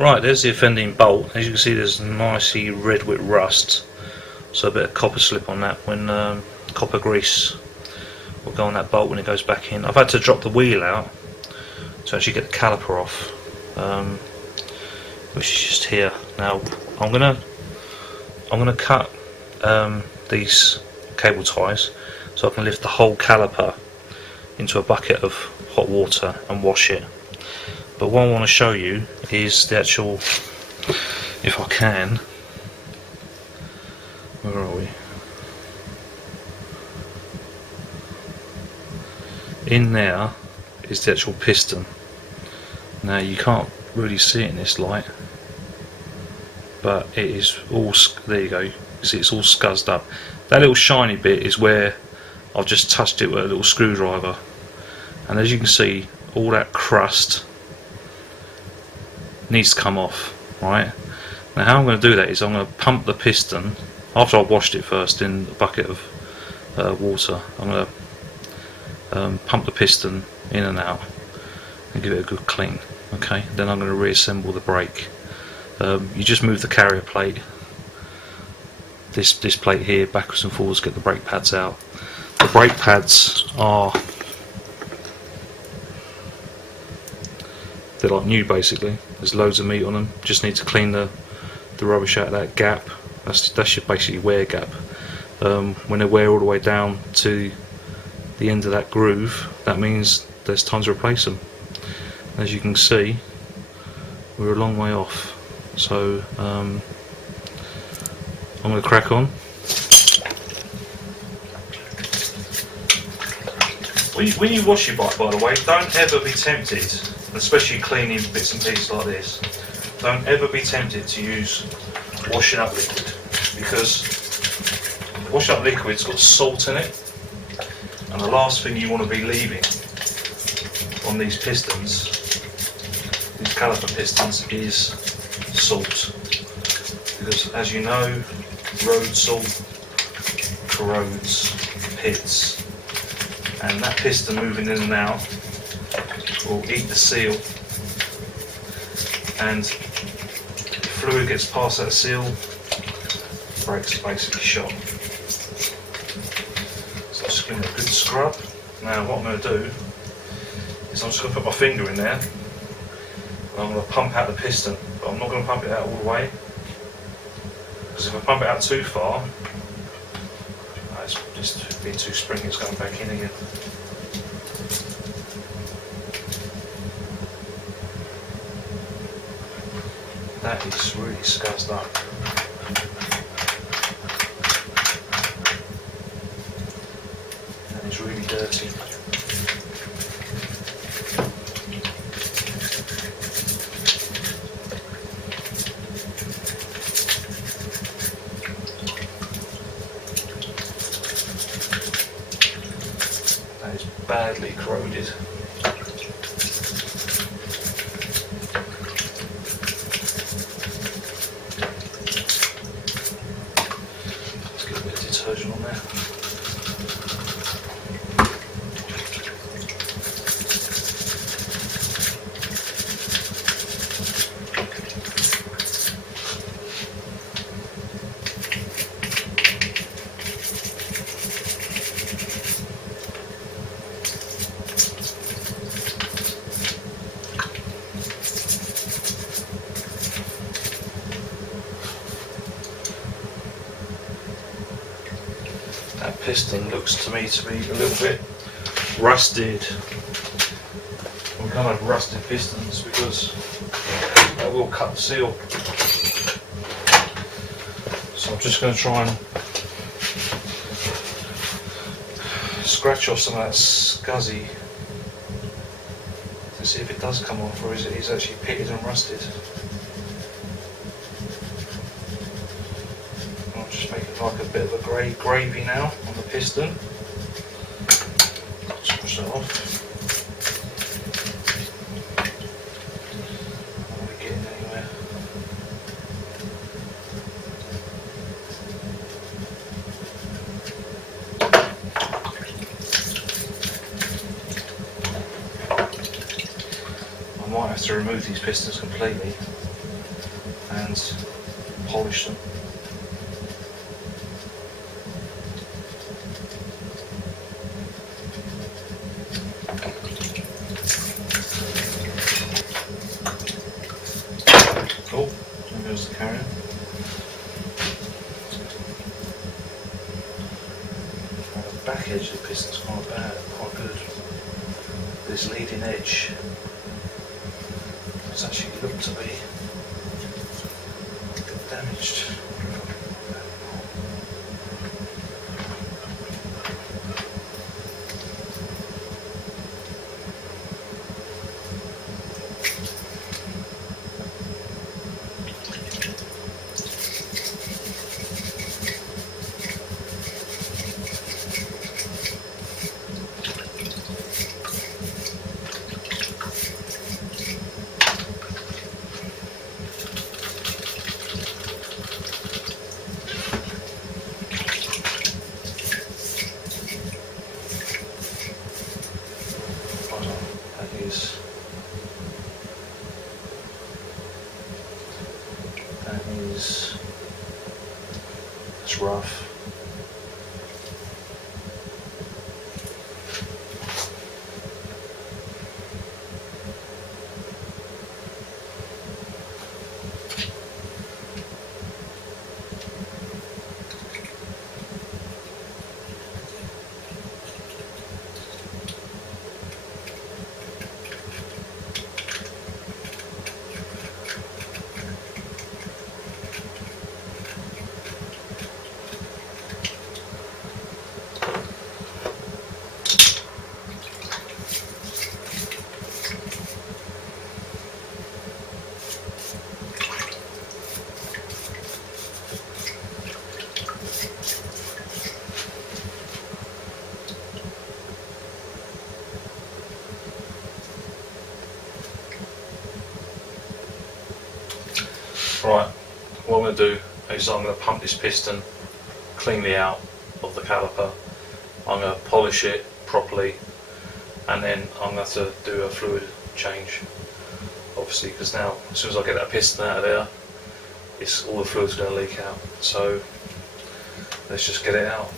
Right, there's the offending bolt. As you can see, there's nicely red with rust, so a bit of copper slip on that when copper grease will go on that bolt when it goes back in. I've had to drop the wheel out to actually get the caliper off, which is just here. Now I'm gonna cut these cable ties so I can lift the whole caliper into a bucket of hot water and wash it. But what I want to show you is the actual, if I can, where are we? In there is the actual piston. Now you can't really see it in this light, but it is all, there you go, you see it's all scuzzed up. That little shiny bit is where I've just touched it with a little screwdriver, and as you can see, all that crust needs to come off. Right, now how I'm going to do that is I'm going to pump the piston after I've washed it first in a bucket of water. I'm going to pump the piston in and out and give it a good clean. Okay, then I'm going to reassemble the brake. You just move the carrier plate, this plate here, backwards and forwards, get the brake pads out. The brake pads are, they're like new basically. There's loads of meat on them. Just need to clean the rubbish out of that gap. That's your basically wear gap. When they wear all the way down to the end of that groove, that means there's time to replace them. As you can see, we're a long way off. So I'm going to crack on. When you wash your bike, by the way, don't ever be tempted, especially cleaning bits and pieces like this, don't ever be tempted to use washing up liquid, because washing up liquid's got salt in it, and the last thing you want to be leaving on these pistons, these caliper pistons, is salt, because as you know, road salt corrodes pits, and that piston moving in and out will eat the seal, and if fluid gets past that seal, the brakes are basically shot. So just give it a good scrub. Now what I'm going to do is I'm just going to put my finger in there and I'm going to pump out the piston, but I'm not going to pump it out all the way, because if I pump it out too far, it's just being too springy, it's going back in again. That is really scuzzed up. That is really dirty. That is badly corroded. Detergent on there. That piston looks to me to be a little bit rusted. We can't have rusted pistons because that will cut the seal. So I'm just going to try and scratch off some of that scuzzy to see if it does come off, or is it actually pitted and rusted. Just make it like a bit of a grey gravy now on the piston. Just push that off. Not really getting anywhere. I might have to remove these pistons completely. and polish them. Oh, there goes the carrier. Now the back edge of the piston's quite bad, quite good. This leading edge has actually looked to be a bit damaged. It's rough. Right, what I'm going to do is I'm going to pump this piston cleanly out of the caliper. I'm going to polish it properly, and then I'm going to have to do a fluid change, obviously, because now as soon as I get that piston out of there, all the fluid's going to leak out. So let's just get it out.